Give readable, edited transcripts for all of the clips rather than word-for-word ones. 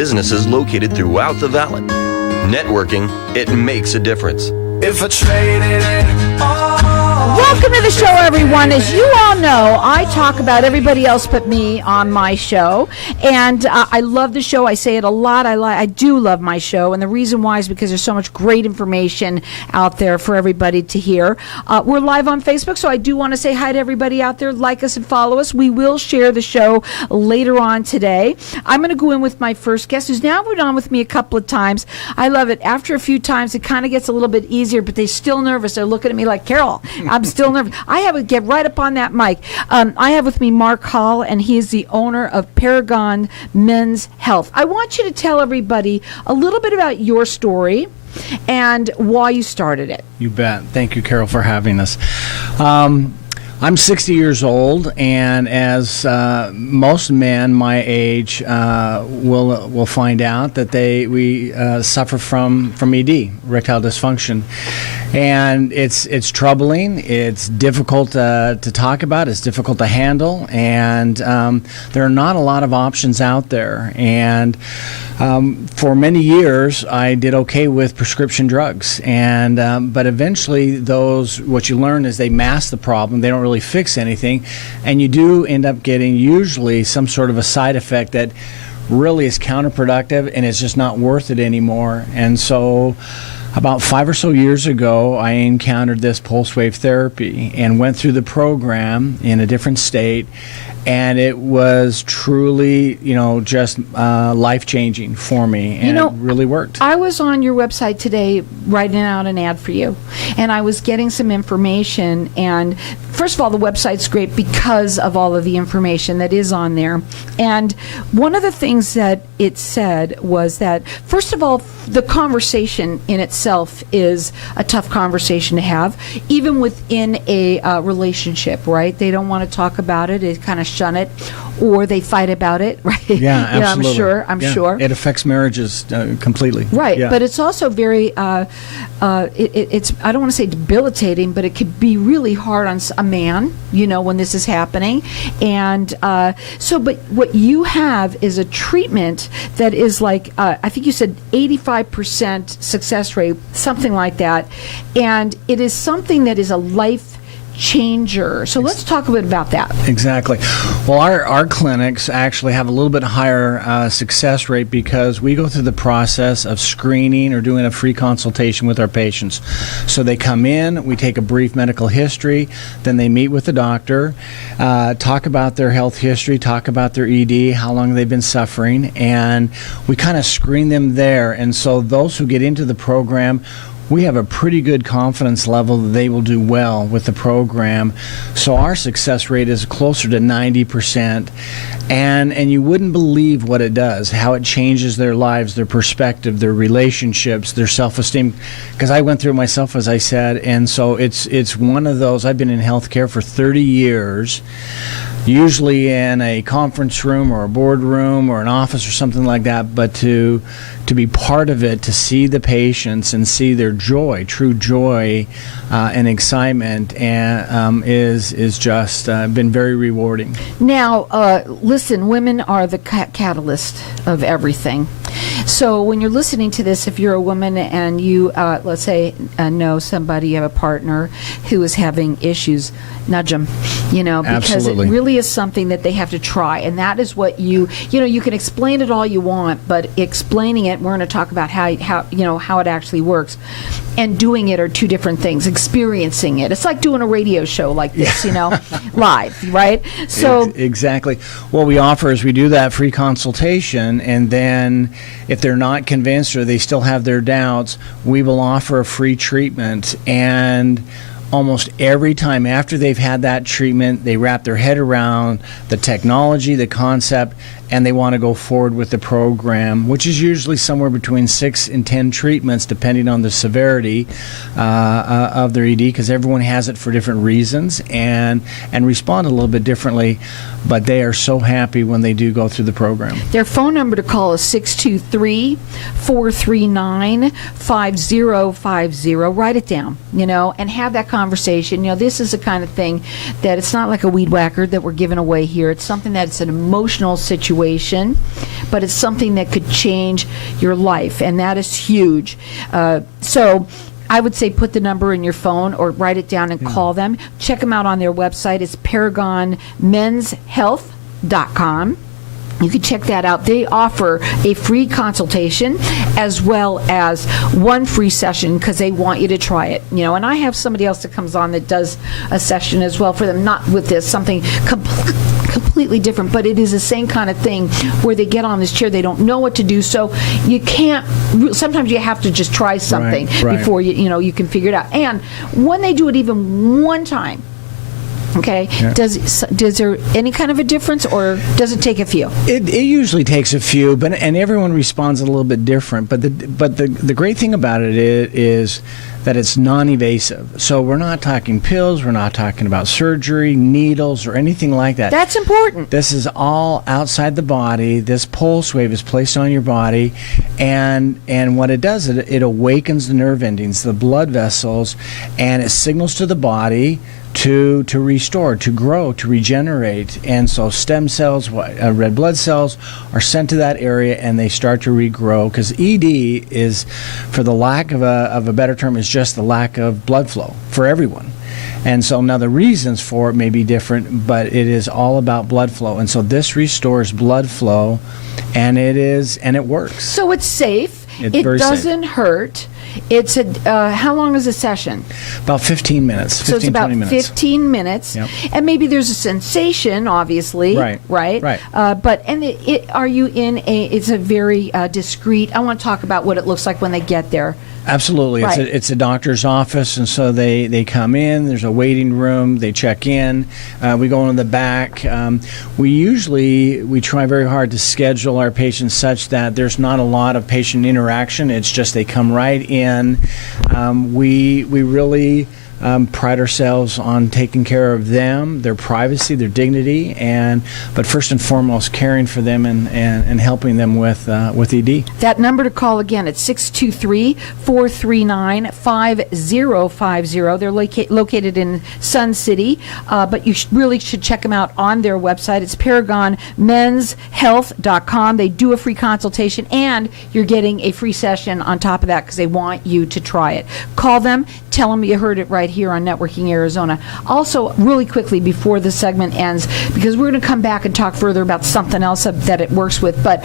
businesses located throughout the valley. Networking, it makes a difference. If I traded it all. Welcome to the show, everyone. As you all know, I talk about everybody else but me on my show, and I love the show. I say it a lot. I do love my show, and the reason why is because there's so much great information out there for everybody to hear. We're live on Facebook, so I do want to say hi to everybody out there. Like us and follow us. We will share the show later on today. I'm going to go in with my first guest, who's now been on with me a couple of times. I love it. After a few times, it kind of gets a little bit easier, but they're still nervous. They're looking at me like, Carol, I'm still nervous. I have to get right up on that mic. I have with me Mark Hall, and he is the owner of Paragon Men's Health. I want you to tell everybody a little bit about your story and why you started it. You bet. Thank you, Carol, for having us. I'm 60 years old, and as most men my age will find out that we suffer from ED, erectile dysfunction. And it's troubling. It's difficult to talk about. It's difficult to handle, and there are not a lot of options out there. And for many years, I did okay with prescription drugs, and but eventually, what you learn is they mask the problem. They don't really fix anything, and you do end up getting usually some sort of a side effect that really is counterproductive, and it's just not worth it anymore. And so, about 5 or so years ago, I encountered this pulse wave therapy and went through the program in a different state, and it was truly, just life-changing for me, and it really worked. I was on your website today writing out an ad for you, and I was getting some information, and first of all, the website's great because of all of the information that is on there. And one of the things that it said was that, first of all, the conversation in itself is a tough conversation to have, even within a relationship, right? They don't want to talk about it. They kind of shun it, or they fight about it, right? Yeah, absolutely. I'm sure. It affects marriages completely. Right, yeah. But it's also very, it's I don't want to say debilitating, but it could be really hard on a man, when this is happening. And but what you have is a treatment that is like, I think you said 85% success rate, something like that. And it is something that is a life changer. So let's talk a bit about that. Exactly. Well, our clinics actually have a little bit higher success rate because we go through the process of screening or doing a free consultation with our patients. So they come in, we take a brief medical history, then they meet with the doctor, talk about their health history, talk about their ED, how long they've been suffering, and we kind of screen them there. And so those who get into the program, we have a pretty good confidence level that they will do well with the program. So our success rate is closer to 90%. And you wouldn't believe what it does, how it changes their lives, their perspective, their relationships, their self-esteem. Because I went through it myself, as I said. And so it's one of those. I've been in healthcare for 30 years. Usually in a conference room or a boardroom or an office or something like that, but to be part of it, to see the patients and see their joy, true joy and excitement, and is just been very rewarding. Now, listen, women are the catalyst of everything. So when you're listening to this, if you're a woman and you, let's say, know somebody, you have a partner who is having issues, nudge them, because Absolutely. it really is something that they have to try. And that is what you can explain it all you want, but explaining it, we're going to talk about how it actually works. And doing it are two different things. Experiencing it, it's like doing a radio show like this, live, right? So exactly. What we offer is we do that free consultation, and then if they're not convinced or they still have their doubts, we will offer a free treatment. And almost every time after they've had that treatment, they wrap their head around the technology, the concept, and they want to go forward with the program, which is usually somewhere between 6 and 10 treatments, depending on the severity of their ED, because everyone has it for different reasons and respond a little bit differently. but they are so happy when they do go through the program. Their phone number to call is 623-439-5050. Write it down, and have that conversation. This is the kind of thing that it's not like a weed whacker that we're giving away here. It's something that's an emotional situation, but it's something that could change your life, and that is huge. So I would say put the number in your phone or write it down and call them. Check them out on their website. It's ParagonMen'sHealth.com. You can check that out. They offer a free consultation as well as one free session because they want you to try it. And I have somebody else that comes on that does a session as well for them, not with this, something completely different, but it is the same kind of thing where they get on this chair, they don't know what to do, so you can't, sometimes you have to just try something before you can figure it out. And when they do it even one time, okay. Yeah. Does there any kind of a difference, or does it take a few? It usually takes a few, and everyone responds a little bit different. But the great thing about it is that it's non-invasive. So we're not talking pills, we're not talking about surgery, needles, or anything like that. That's important. This is all outside the body. This pulse wave is placed on your body, and what it does, it awakens the nerve endings, the blood vessels, and it signals to the body to restore, to grow, to regenerate. And so stem cells, red blood cells, are sent to that area, and they start to regrow, because ED is, for the lack of a better term, is just the lack of blood flow for everyone. And so now the reasons for it may be different, but it is all about blood flow. And so this restores blood flow, and it works. So it's safe. It doesn't hurt. It's how long is a session? About 15 minutes. So it's about 20 minutes. 15 minutes. Yep. And maybe there's a sensation, obviously. Right. But are you in it's a very discreet, I want to talk about what it looks like when they get there. Absolutely. Right. It's a doctor's office, and so they come in, there's a waiting room, they check in, we go into the back. We try very hard to schedule our patients such that there's not a lot of patient interaction. It's just they come right in. We really pride ourselves on taking care of them, their privacy, their dignity, but first and foremost, caring for them and helping them with ED. That number to call again, it's 623-439-5050. They're located in Sun City, but you really should check them out on their website. It's ParagonMen'sHealth.com. They do a free consultation, and you're getting a free session on top of that because they want you to try it. Call them, tell them you heard it right here on Networking Arizona. Also, really quickly before the segment ends, because we're going to come back and talk further about something else that it works with, but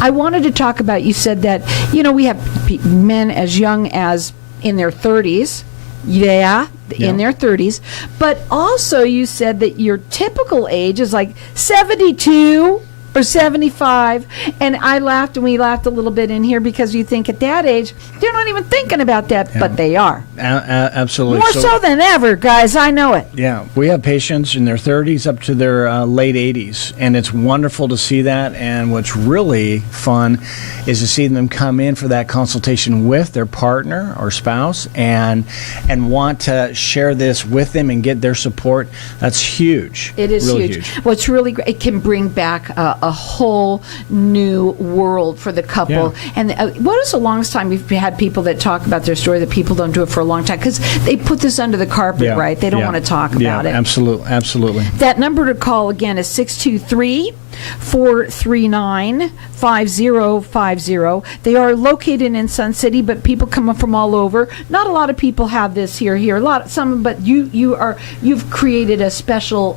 I wanted to talk about, you said that, we have men as young as in their 30s. Yeah, in their 30s. But also you said that your typical age is like 72 or 75, and I laughed, and we laughed a little bit in here because you think at that age they're not even thinking about that, but they are. Absolutely. More so than ever, guys. I know it. Yeah, we have patients in their 30s up to their late 80s, and it's wonderful to see that. And what's really fun is to see them come in for that consultation with their partner or spouse and want to share this with them and get their support. That's huge. It is really huge. What's really great, it can bring back a whole new world for the couple. Yeah. And what is the longest time we've had people that talk about their story that people don't do it for a long time because they put this under the carpet, right? They don't want to talk about it. Absolutely. That number to call again is 623-439-5050. They are located in Sun City, but people come from all over. Not a lot of people have this here. But you've created a special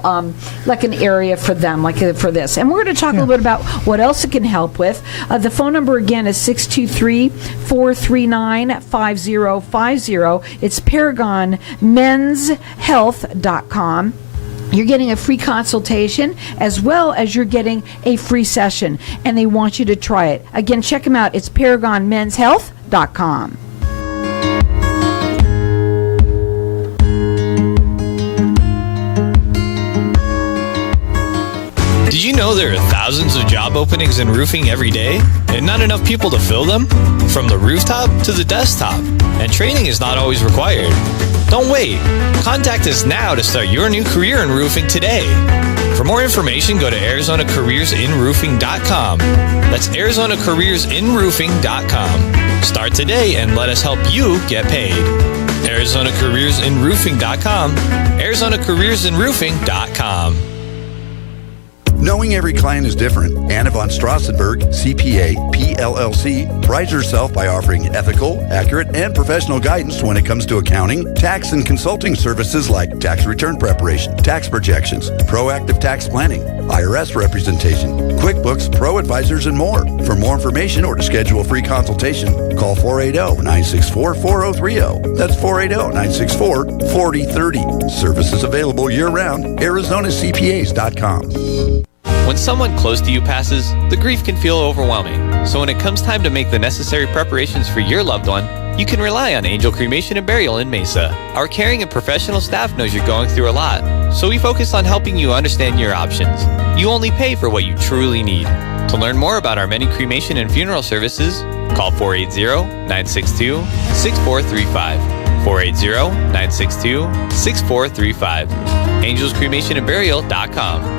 like an area for them, like for this. And we're going to talk a little bit about what else it can help with. The phone number again is 623-439-5050. It's ParagonMen'sHealth.com. You're getting a free consultation as well as you're getting a free session, and they want you to try it. Again, check them out. It's ParagonMen'sHealth.com. Did you know there are thousands of job openings in roofing every day and not enough people to fill them? From the rooftop to the desktop. And training is not always required. Don't wait. Contact us now to start your new career in roofing today. For more information, go to ArizonaCareersInRoofing.com. That's ArizonaCareersInRoofing.com. Start today and let us help you get paid. ArizonaCareersInRoofing.com. ArizonaCareersInRoofing.com. Knowing every client is different, Anna von Strassenberg, CPA, PLLC, prides herself by offering ethical, accurate, and professional guidance when it comes to accounting, tax, and consulting services like tax return preparation, tax projections, proactive tax planning, IRS representation, QuickBooks, Pro Advisors, and more. For more information or to schedule a free consultation, call 480-964-4030. That's 480-964-4030. Services available year-round. ArizonaCPAs.com. When someone close to you passes, the grief can feel overwhelming. So when it comes time to make the necessary preparations for your loved one, you can rely on Angel Cremation and Burial in Mesa. Our caring and professional staff knows you're going through a lot, so we focus on helping you understand your options. You only pay for what you truly need. To learn more about our many cremation and funeral services, call 480-962-6435. 480-962-6435. AngelsCremationandBurial.com.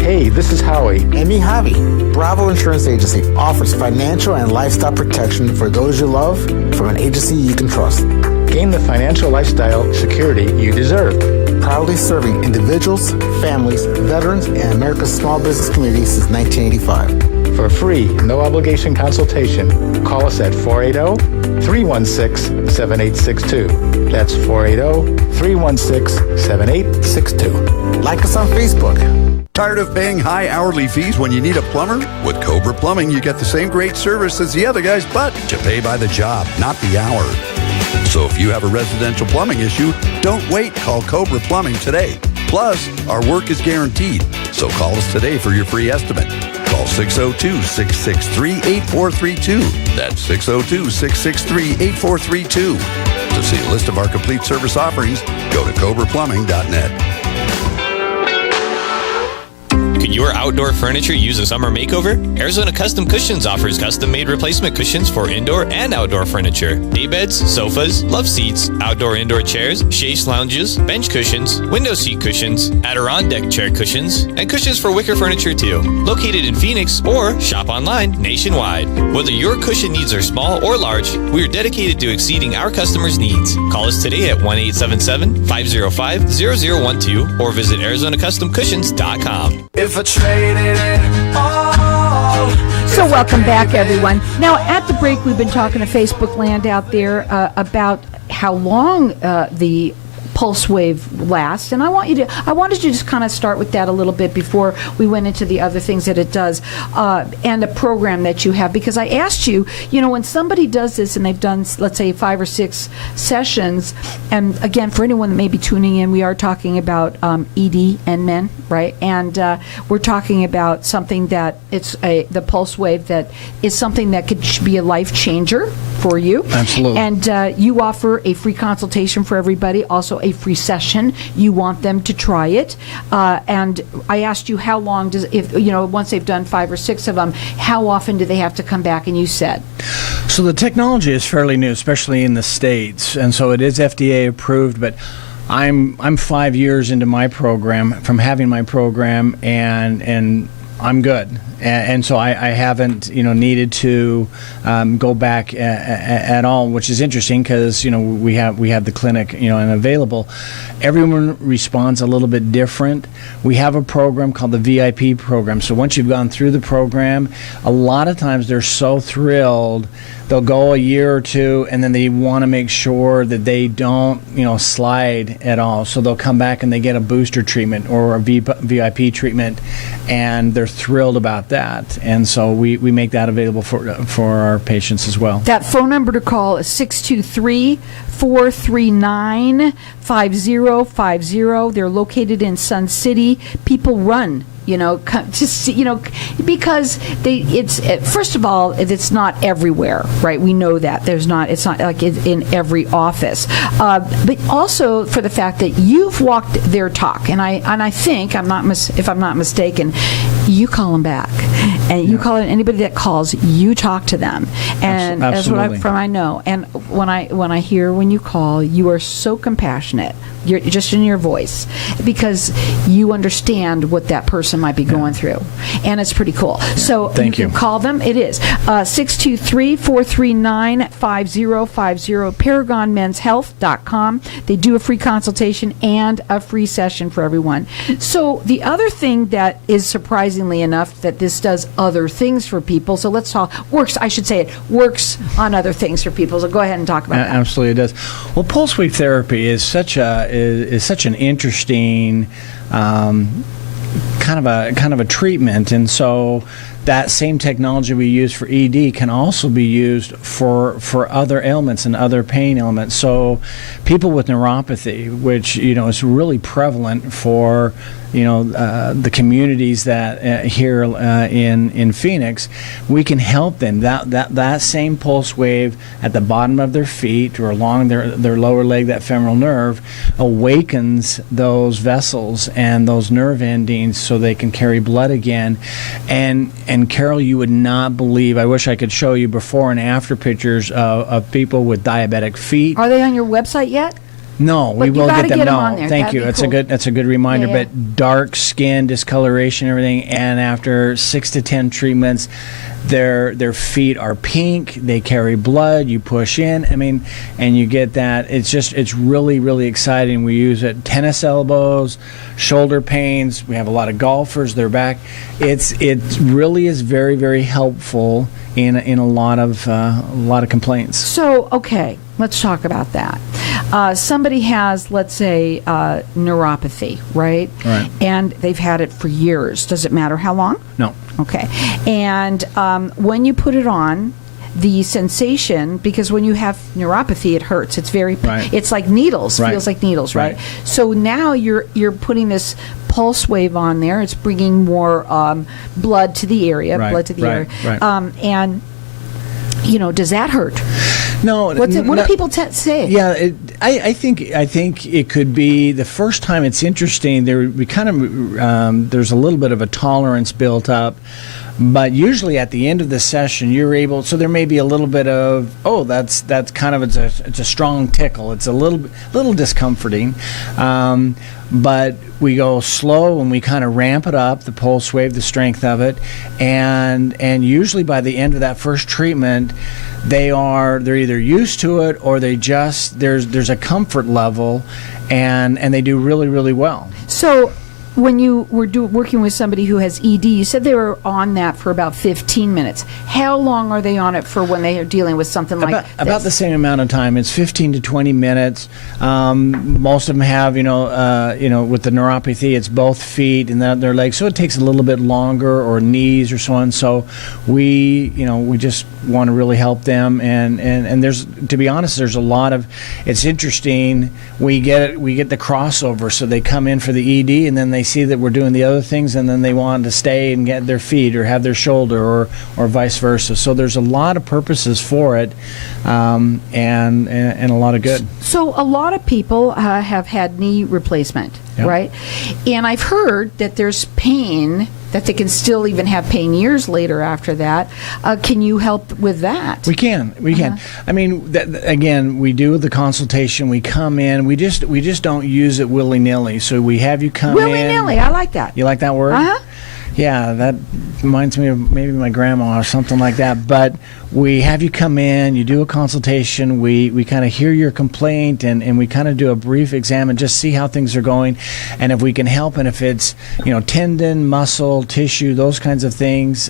Hey, this is Howie. And me, Javi. Bravo Insurance Agency offers financial and lifestyle protection for those you love from an agency you can trust. Gain the financial lifestyle security you deserve. Proudly serving individuals, families, veterans, and America's small business community since 1985. For a free, no-obligation consultation, call us at 480-316-7862. That's 480-316-7862. Like us on Facebook. Tired of paying high hourly fees when you need a plumber? With Cobra Plumbing, you get the same great service as the other guys, but you pay by the job, not the hour. So if you have a residential plumbing issue, don't wait. Call Cobra Plumbing today. Plus, our work is guaranteed. So call us today for your free estimate. Call 602-663-8432. That's 602-663-8432. To see a list of our complete service offerings, go to cobraplumbing.net. Could your outdoor furniture use a summer makeover? Arizona Custom Cushions offers custom-made replacement cushions for indoor and outdoor furniture. Daybeds, sofas, love seats, outdoor-indoor chairs, chaise lounges, bench cushions, window seat cushions, Adirondack chair cushions, and cushions for wicker furniture too. Located in Phoenix or shop online nationwide. Whether your cushion needs are small or large, we are dedicated to exceeding our customers' needs. Call us today at 1-877-505-0012 or visit ArizonaCustomCushions.com. If I traded it all. So welcome back, everyone. Now, at the break, we've been talking to Facebook land out there about how long the pulse wave lasts, and I wanted you to just kind of start with that a little bit before we went into the other things that it does, and the program that you have, because I asked you, when somebody does this and they've done, let's say, 5 or 6 sessions, and again, for anyone that may be tuning in, we are talking about ED and men, right? And we're talking about something that the pulse wave that is something that could be a life changer for you. Absolutely. And you offer a free consultation for everybody, also a free session. You want them to try it. And I asked you how long once they've done 5 or 6 of them, how often do they have to come back? And you said. So the technology is fairly new, especially in the States. And so it is FDA approved, but I'm 5 years into my program, from having my program, and I'm good. And so I haven't, needed to go back at all, which is interesting because, we have the clinic, and available. Everyone responds a little bit different. We have a program called the VIP program. So once you've gone through the program, a lot of times they're so thrilled. They'll go a year or two, and then they want to make sure that they don't, slide at all. So they'll come back and they get a booster treatment or a VIP treatment, and they're thrilled about that. And so we make that available for our patients as well. That phone number to call is 623-439-5050. They're located in Sun City. People run. Because first of all, it's not everywhere, right? We know that it's not like in every office, but also for the fact that you've walked their talk, and I think if I'm not mistaken, you call them back, and you call anybody that calls, you talk to them, and that's what I know. And when I hear when you call, you are so compassionate. just in your voice, because you understand what that person might be going through, and it's pretty cool. So Thank you. can call them. It is 623-439-5050, ParagonMen'sHealth.com. They do a free consultation and a free session for everyone. So the other thing that is surprisingly enough that this does other things for people. So let's talk works. I should say it works on other things for people. So go ahead and talk about that. Absolutely, it does. Well, pulse wave therapy is such an interesting kind of a treatment, and so that same technology we use for ED can also be used for other ailments and other pain ailments. So people with neuropathy, which is really prevalent for the communities that here in Phoenix, we can help them. That same pulse wave at the bottom of their feet or along their lower leg, that femoral nerve, awakens those vessels and those nerve endings so they can carry blood again. And Carol, you would not believe, I wish I could show you before and after pictures of people with diabetic feet. Are they on your website yet? No, we But you will gotta get them. get 'em No, on there. thank That'd you. be That's cool. a good reminder. Yeah, yeah. But dark skin, discoloration, everything, and after 6 to 10 treatments, their feet are pink. They carry blood. You push in. And you get that. It's really, really exciting. We use it tennis elbows, shoulder pains. We have a lot of golfers. Their back. It really is very, very helpful in a lot of complaints. So, okay, let's talk about that. Somebody has, let's say, neuropathy, right? Right. And they've had it for years. Does it matter how long? No. Okay. And when you put it on, the sensation, because when you have neuropathy, it hurts. It's very, Right. it's like needles. Right. Feels like needles, right? Right. So now you're putting this pulse wave on there. It's bringing more blood to the area, Right, blood to the right, area, right. And does that hurt? No. What do people say? Yeah, I think it could be the first time. It's interesting. There's a little bit of a tolerance built up, but usually at the end of the session, you're able. So there may be a little bit of that's kind of it's a strong tickle. It's a little discomforting, but we go slow and we kind of ramp it up, the pulse wave, the strength of it, and usually by the end of that first treatment, they're either used to it or they just there's a comfort level, and they do really, really well. So when you were working with somebody who has ED, you said they were on that for about 15 minutes. How long are they on it for when they are dealing with something like this? About the same amount of time. It's 15 to 20 minutes. Most of them have, with the neuropathy, it's both feet and their legs, so it takes a little bit longer, or knees or so on. So we just want to really help them. And there's, to be honest, there's a lot of. It's interesting. We get the crossover, so they come in for the ED and then they see that we're doing the other things, and then they want to stay and get their feet or have their shoulder or vice versa. So there's a lot of purposes for it, and a lot of good. So a lot of people have had knee replacement, Yep. right? And I've heard that there's pain, that they can still even have pain years later after that. Can you help with that? We can. Again, we do the consultation. We come in. We just don't use it willy-nilly. So we have you come in. Willy-nilly, I like that. You like that word? Uh-huh. Yeah, that reminds me of maybe my grandma or something like that. But we have you come in, you do a consultation, we kind of hear your complaint, and we kind of do a brief exam and just see how things are going. And if we can help, and if it's tendon, muscle, tissue, those kinds of things,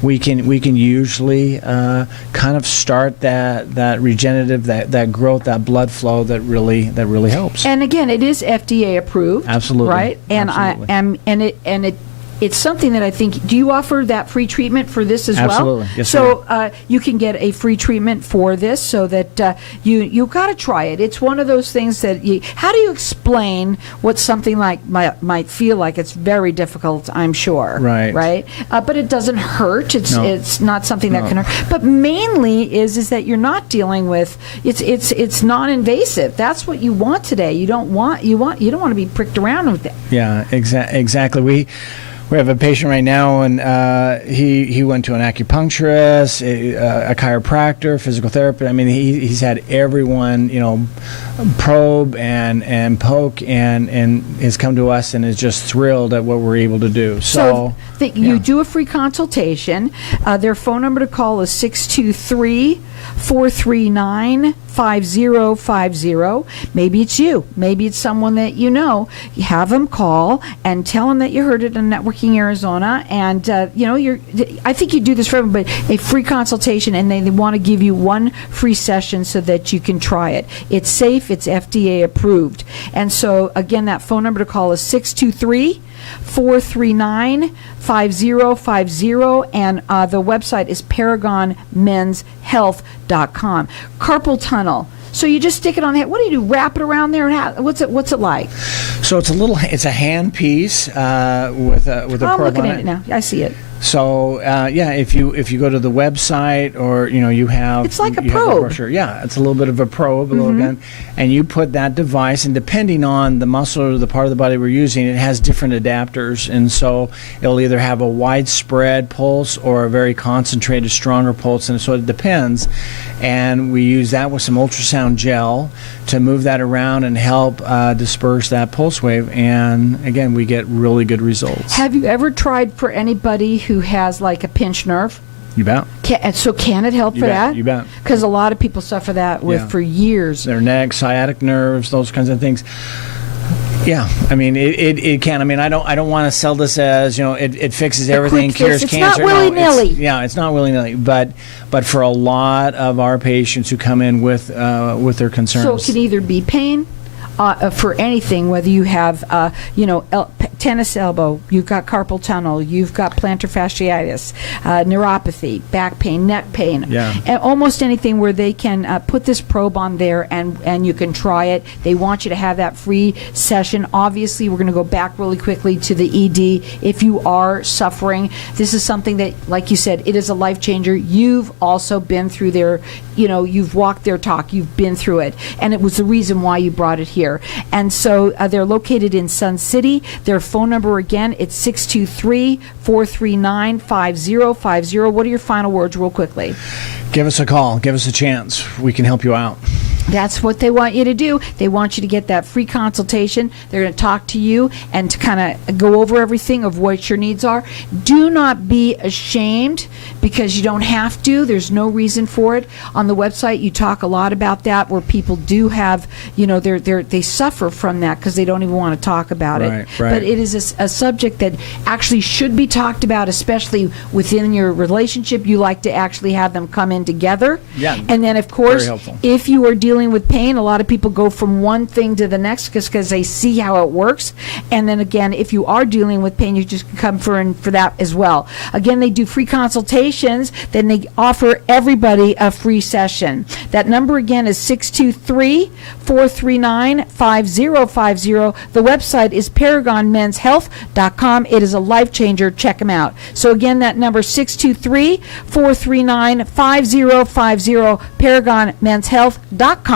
we can usually kind of start that regenerative, that growth, that blood flow that really helps. And again, it is FDA approved. Absolutely. Right? And Absolutely. it's something that I think. Do you offer that free treatment for this as Absolutely. well? Yes, so you can get a free treatment for this, so that you got to try it. It's one of those things that how do you explain what something like might feel like? It's very difficult, I'm sure. Right. Right. But it doesn't hurt. It's not something that can hurt. But mainly is that you're not dealing with. It's non-invasive. That's what you want today. You don't want to be pricked around with it. Yeah, exactly. We have a patient right now, and he went to an acupuncturist, a chiropractor, physical therapist. I mean, he's had everyone, probe and poke, and has come to us and is just thrilled at what we're able to do. So you do a free consultation. Their phone number to call is 623-439-5050. Maybe it's you. Maybe it's someone that you know. You have them call and tell them that you heard it on Networking Arizona. And, I think you do this for everybody, a free consultation, and they want to give you one free session so that you can try it. It's safe. It's FDA approved. And so, again, that phone number to call is 623-439-5050, and the website is paragonmenshealth.com. Carpal tunnel. So you just stick it on the head. What do you do? Wrap it around there? And what's it like? So it's a hand piece with a probe I'm looking on at it now. I see it. So if you go to the website, or you have, it's like a probe. probe. Brochure. Yeah, it's a little bit of a probe, a little gun, and you put that device, and depending on the muscle or the part of the body we're using, it has different adapters, and so it'll either have a widespread pulse or a very concentrated, stronger pulse, and so it depends. And we use that with some ultrasound gel to move that around and help disperse that pulse wave, and again, we get really good results. Have you ever tried for anybody who has like a pinched nerve? You bet. Can it help for that? You bet. Because a lot of people suffer that for years. Their neck, sciatic nerves, those kinds of things. Yeah, I mean it can. I mean I don't want to sell this as it fixes everything, cures it's cancer. Not willy-nilly. It's not willy-nilly. But for a lot of our patients who come in with their concerns, so it could either be pain. For anything, whether you have, tennis elbow, you've got carpal tunnel, you've got plantar fasciitis, neuropathy, back pain, neck pain, and almost anything where they can put this probe on there and you can try it. They want you to have that free session. Obviously, we're going to go back really quickly to the ED. If you are suffering, this is something that, like you said, it is a life changer. You've also been through their, you've walked their talk, you've been through it, and it was the reason why you brought it here. And so they're located in Sun City. Their phone number, again, it's 623-439-5050. What are your final words real quickly? Give us a call. Give us a chance. We can help you out. That's what they want you to do. They want you to get that free consultation. They're going to talk to you and to kind of go over everything of what your needs are. Do not be ashamed, because you don't have to. There's no reason for it. On the website, you talk a lot about that, where people do have, they suffer from that because they don't even want to talk about it. Right. But it is a subject that actually should be talked about, especially within your relationship. You like to actually have them come in together. Yeah. And then, of course, if you are dealing with pain, a lot of people go from one thing to the next because they see how it works. And then again, if you are dealing with pain, you just come for that as well. Again, they do free consultations. Then they offer everybody a free session. That number again is 623-439-5050. The website is paragonmenshealth.com. It is a life changer. Check them out. So again, that number 623-439-5050, paragonmenshealth.com.